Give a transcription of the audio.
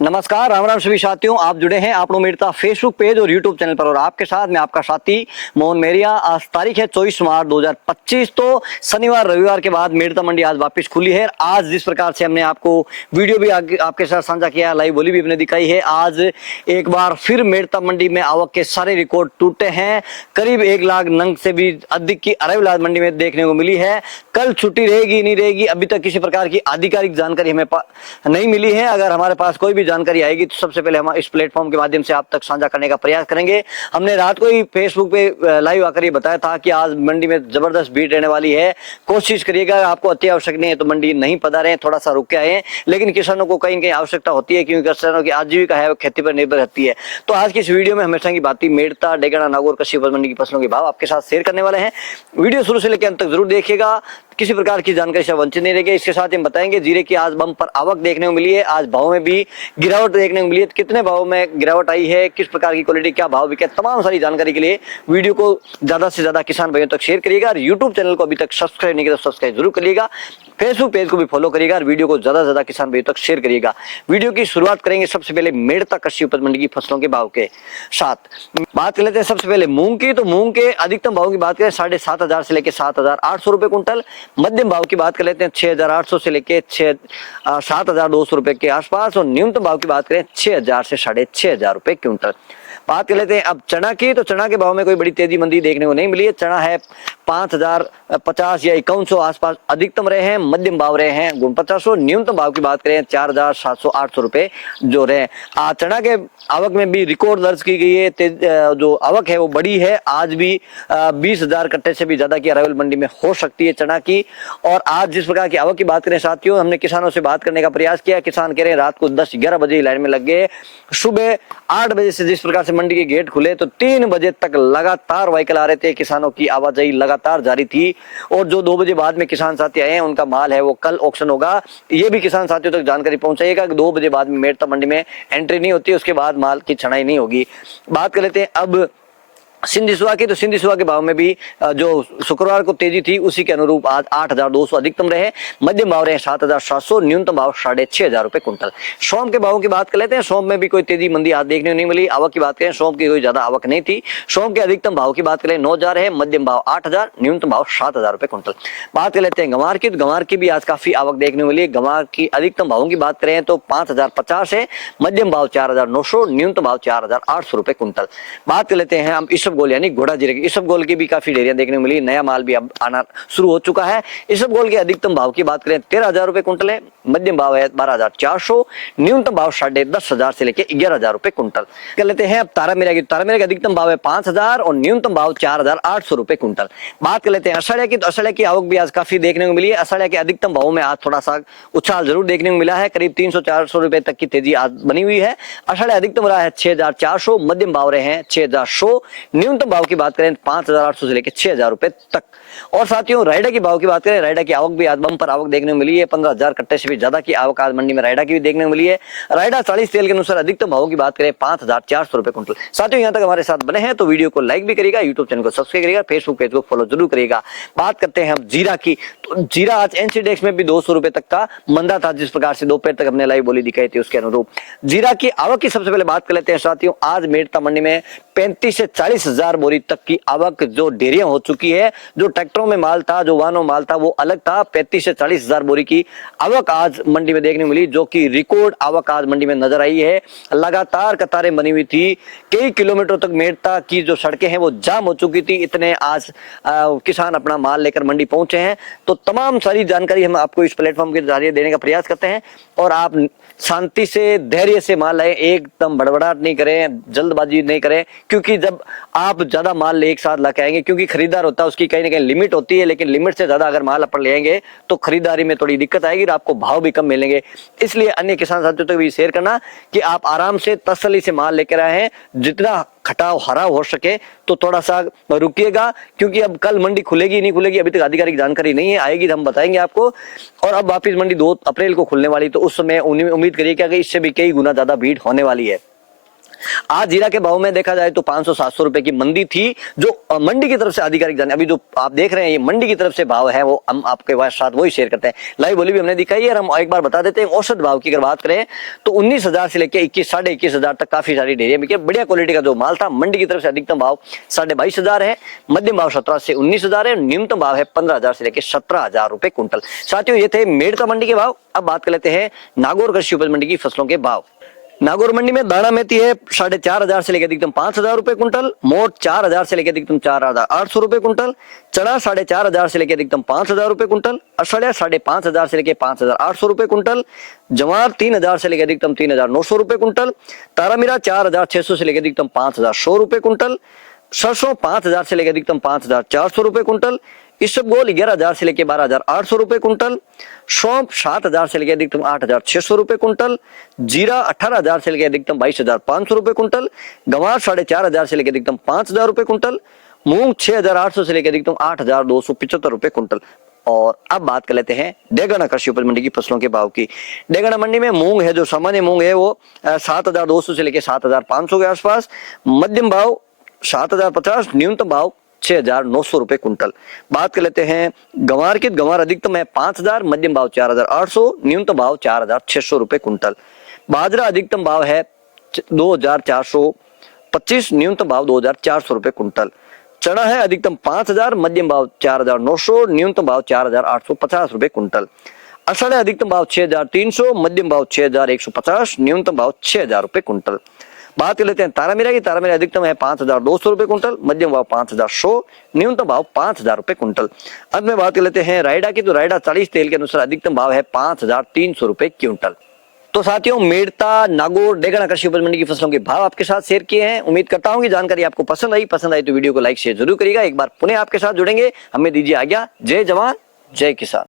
नमस्कार, राम राम सभी साथियों। आप जुड़े हैं आपनो मेड़ता फेसबुक पेज और यूट्यूब चैनल पर और आपके साथ मैं आपका साथी मोहन मेरिया। आज तारीख है 24 मार्च 2025। तो शनिवार रविवार के बाद मेड़ता मंडी आज वापस खुली है। आज जिस प्रकार से हमने आपको वीडियो भी आपके साथ साझा किया, लाइव बोली भी हमने दिखाई है, आज एक बार फिर मेड़ता मंडी में आवक के सारे रिकॉर्ड टूटे हैं। करीब 1 लाख नंग से भी अधिक की अराइवल आज मंडी में देखने को मिली है। कल छुट्टी रहेगी नहीं रहेगी, अभी तक किसी प्रकार की आधिकारिक जानकारी हमें नहीं मिली है। अगर हमारे पास कोई भी जानकारी आएगी तो सबसे पहले हम इस प्लेटफॉर्म के माध्यम से आप तक साझा करने का प्रयास करेंगे। हमने रात को ही फेसबुक पे लाइव आकर ये बताया था कि आज मंडी में जबरदस्त भीड़ रहने वाली है। कोशिश करिएगा, आपको अति आवश्यक नहीं है तो मंडी नहीं पधारें, थोड़ा सा रुक के आए। लेकिन किसानों को कहीं कहीं आवश्यकता होती है क्योंकि किसानों की आजीविका है वो खेती पर निर्भर रहती है। तो आज की इस वीडियो में हमेशा की बात मेड़ता, डेगना, नागौर कृषि उपज मंडी की फसलों के भाव आपके साथ शेयर करने वाले हैं। वीडियो शुरू से लेकर अंत तक जरूर देखिएगा, किसी प्रकार की जानकारी से वंचित नहीं रहेगी। इसके साथ हम बताएंगे जीरे की आज बम पर आवक देखने को मिली है, आज भाव में भी गिरावट देखने को मिली है। कितने भाव में गिरावट आई है, किस प्रकार की क्वालिटी, क्या भाव बिके, तमाम सारी जानकारी के लिए वीडियो को ज्यादा से ज्यादा किसान भाइयों तक शेयर करिएगा। और यूट्यूब चैनल को अभी तक सब्सक्राइब नहीं किया तो सब्सक्राइब जरूर करिएगा। फेसबुक पेज को भी फॉलो करिएगा और वीडियो को ज्यादा से ज्यादा किसान भाइयों तक शेयर करिएगा। वीडियो की शुरुआत करेंगे सबसे पहले मेड़ता कृषि उपज मंडी की फसलों के भाव के साथ। बात कर लेते हैं सबसे पहले मूंग की। तो मूंग के अधिकतम भाव की बात करें 7,500 से लेकर 7,800 रुपए कुंटल। मध्यम भाव की बात कर लेते हैं 6,800 से लेके 7,200 रुपए के आसपास। और न्यूनतम भाव की बात करें 6,000 से 6,500 रुपए क्विंटल। बात कर लेते हैं अब चना की। तो चना के भाव में कोई बड़ी तेजी मंदी देखने को नहीं मिली है। चना है 5,050 या 5,100 आसपास अधिकतम रहे हैं, मध्यम भाव रहे हैं 4900। न्यूनतम भाव की बात करें 4,700-800 रुपए जो रहे। चना के आवक में भी रिकॉर्ड दर्ज की गई है। जो आवक है वो बड़ी है। आज भी 20,000 कट्टे से भी ज्यादा की अराइवल मंडी में हो सकती है चना की। और आज जिस प्रकार की आवक की बात करें साथियों, हमने किसानों से बात करने का प्रयास किया। किसान कह रहे हैं रात को 10-11 बजे लाइन में लग गए। सुबह 8 बजे से जिस प्रकार से मंडी के गेट खुले तो 3 बजे तक लगातार व्हीकल आ रहे थे। किसानों की आवाजाही लगातार जारी थी। और जो 2 बजे बाद में किसान साथी आए हैं उनका माल है वो कल ऑक्शन होगा। ये भी किसान साथियों तक जानकारी पहुंचाइएगा कि 2 बजे बाद में मेड़ता मंडी में एंट्री नहीं होती, उसके बाद माल की छनाई नहीं होगी। बात कर लेते हैं अब सिंधी सुहा की। तो सिंधी सुहा के भाव में भी जो शुक्रवार को तेजी थी उसी के अनुरूप आज 8,200 अधिकतम रहे, मध्यम भाव रहे 7,700, न्यूनतम भाव 6,500 रुपए कुंटल। सौंफ के भावों की बात कर लेते हैं। सौंफ में भी कोई तेजी मंदी आज देखने को नहीं मिली। आवक की बात करें सौंफ की कोई ज्यादा आवक नहीं थी। सौंफ के अधिकतम भाव की बात करें 9,000 है, मध्यम भाव 8,000, न्यूनतम भाव 7,000 रुपए कुंटल। बात कर लेते हैं गंवार की। तो गंवार की भी आज काफी आवक देखने को मिली। गंवार की अधिकतम भावों की बात करें तो 5,050 है, मध्यम भाव 4,900, न्यूनतम भाव 4,800 रुपए कुंटल। बात कर लेते हैं हम इसबगोल यानी घोड़ा जीरे की। इसबगोल की भी काफी डेरियां देखने को मिली। नया माल भी अब आना शुरू हो चुका है। इसबगोल के अधिकतम भाव की बात करें 13,000 रुपए कुंटल है, मध्यम भाव है 12,400, न्यूनतम भाव 10,500 से लेकर 11,000 रुपए कुंटल। कर लेते हैं अब तारामीरा की। तारामीरा का अधिकतम भाव है 5,000 और न्यूनतम भाव 4,800 रुपए कुंटल। बात कर लेते हैं असड़िया की। तो असड़िया की आवक भी आज काफी देखने को मिली है। असड़िया के अधिकतम भाव में आज थोड़ा सा उछाल जरूर देखने को मिला है। करीब 300-400 रुपए तक की तेजी आज बनी हुई है। असड़िया अधिकतम रहा है 6,400, मध्यम भाव रहे हैं 6,100, न्यूनतम भाव की बात करें 5,800 से लेकर 6,000 रुपए तक। और साथियों रायडा की भाव की बात करें, रायडा की आवक भी आज बम पर आवक देखने को मिली है। 15,000 कट्टे से भी ज्यादा की आवक आज मंडी में रायडा की भी देखने को मिली है। रायडा 40 तेल के अनुसार अधिकतम भावों की बात करें 5,400 रुपए कुंटल। साथियों यहाँ तक हमारे साथ बने हैं तो वीडियो को लाइक भी करिएगा, यूट्यूब चैनल को सब्सक्राइब करिएगा, फेसबुक पेज को फॉलो जरूर करिएगा। बात करते हैं हम जीरा की। तो जीरा आज एनसीडेक्स में भी 200 रुपए तक का मंदा था, जिस प्रकार से दोपहर तक हमने लाइव बोली दिखाई थी उसके अनुरूप। जीरा की आवक की सबसे पहले बात कर लेते हैं साथियों। आज मेड़ता मंडी में 35 से 40,000 बोरी तक की आवक जो डेरियां हो चुकी है। जो ट्रैक्टरों में माल था, जो वाहनों माल था वो अलग था। 35 से 40,000 बोरी की आवक आज मंडी में देखने को मिली, जो कि रिकॉर्ड आवक आज मंडी में नजर आई है। लगातार कतारें बनी हुई थी। कई किलोमीटर तक मेड़ता की जो सड़कें हैं वो जाम हो चुकी थी। इतने आज किसान अपना माल लेकर मंडी पहुंचे हैं। तो तमाम सारी जानकारी हम आपको इस प्लेटफॉर्म के जरिए देने का प्रयास करते हैं और आप शांति से धैर्य से माल लाए, एकदम बड़बड़ाहट नहीं करें, जल्दबाजी नहीं करें। क्योंकि जब आप ज्यादा माल एक साथ ला के आएंगे, क्योंकि खरीदार होता है उसकी कहीं ना कहीं लिमिट होती है, लेकिन लिमिट से ज्यादा अगर माल अपन ले आएंगे तो खरीदारी में थोड़ी दिक्कत आएगी और आपको भाव भी कम मिलेंगे। इसलिए अन्य किसान साथियों तक भी शेयर करना कि आप आराम से तसल्ली से माल लेकर आए हैं। जितना खटाव हराव हो सके तो थोड़ा सा रुकिएगा, क्योंकि अब कल मंडी खुलेगी नहीं खुलेगी अभी तक आधिकारिक जानकारी नहीं है। आएगी तो हम बताएंगे आपको। और अब वापिस मंडी 2 अप्रैल को खुलने वाली, तो उस समय उम्मीद करिए कि इससे भी कई गुना ज्यादा भीड़ होने वाली है। आज जीरा के भाव में देखा जाए तो 500-700 रुपए की मंदी थी, जो मंडी की तरफ से आधिकारिक जाने, अभी जो आप देख रहे हैं ये मंडी की तरफ से भाव है, वो हम आपके साथ वही शेयर करते हैं। लाइव बोली भी हमने दिखाई है और हम एक बार बता देते हैं। औसत भाव की अगर बात करें तो 19,000 से लेकर 21, 21,500 तक काफी सारी डेयरियां बिकी। बढ़िया क्वालिटी का जो माल था, मंडी की तरफ से अधिकतम भाव 22,500 है, मध्यम भाव 17 से 19,000 है, न्यूनतम भाव है 15,000 से लेकर 17,000 रुपए कुंटल। साथियों ये थे मेड़ता मंडी के भाव। अब बात कर लेते हैं नागौर कृषि उपज मंडी की फसलों के भाव। नागौर मंडी में दाना मेथी है 4,500 से लेकर अधिकतम 5,000 रुपए कुंटल, मोट 4,000 से लेकर अधिकतम 4,800 रुपए कुंटल, चना 4,500 से लेकर अधिकतम 5,000 रुपए कुंटल, असड़िया 5,500 से लेकर 5,800 रुपए कुंटल, जवार 3,000 से लेकर अधिकतम 3,900 रुपए कुंटल, तारामीरा 4,600 से लेकर अधिकतम 5,100 रुपए कुंटल, सरसों 5,000 से लेकर अधिकतम 5,400 रुपए कुंटल, इसबगोल 11,000 से लेकर 12,800 रुपए कुंटल, सौंफ 7,000 से लेकर अधिकतम 8,600 रुपए कुंटल, जीरा 18,000 से लेकर अधिकतम 22,500 रुपए कुंटल, गंवार 4,500 से लेकर अधिकतम 5,000 रुपए कुंटल, मूंग 6,800 से लेकर अधिकतम 8,275 रुपए कुंटल। और अब बात कर लेते हैं डेगना कृषि उपज मंडी की फसलों के भाव की। डेगना मंडी में मूंग है, जो सामान्य मूंग है वो 7,200 से लेकर 7,500 के आसपास, मध्यम भाव 7,050, न्यूनतम भाव 6,900 रुपए कुंटल। बात कर लेते हैं गंवार की। गंवार अधिकतम है 5,000, मध्यम भाव 4,800, न्यूनतम भाव 4,600 रुपए कुंटल। बाजरा अधिकतम भाव है 2,425, न्यूनतम भाव 2,400 रुपए कुंटल। चना है अधिकतम 5,000, मध्यम भाव 4,900, न्यूनतम भाव 4,850 रुपए कुंटल। असड़ है अधिकतम भाव 6,300, मध्यम भाव 6,150, न्यूनतम भाव 6,000 रुपए कुंटल। बात कर लेते हैं तारामीरा की। तारामीरा अधिकतम है 5,200 रुपए कुंटल, मध्यम भाव 5,100, न्यूनतम भाव 5,000 रुपए कुंटल। अंत में बात कर लेते हैं रायडा की। तो रायडा 40 तेल के अनुसार अधिकतम भाव है 5,300 रुपए क्विंटल। तो साथियों मेड़ता, नागौर, डेगना कृषि उपज मंडी की फसलों के भाव आपके साथ शेयर किए हैं। उम्मीद करता हूं कि जानकारी आपको पसंद आई तो वीडियो को लाइक शेयर जरूर करिएगा। एक बार पुनः आपके साथ जुड़ेंगे, हमें दीजिए आज्ञा। जय जवान जय किसान।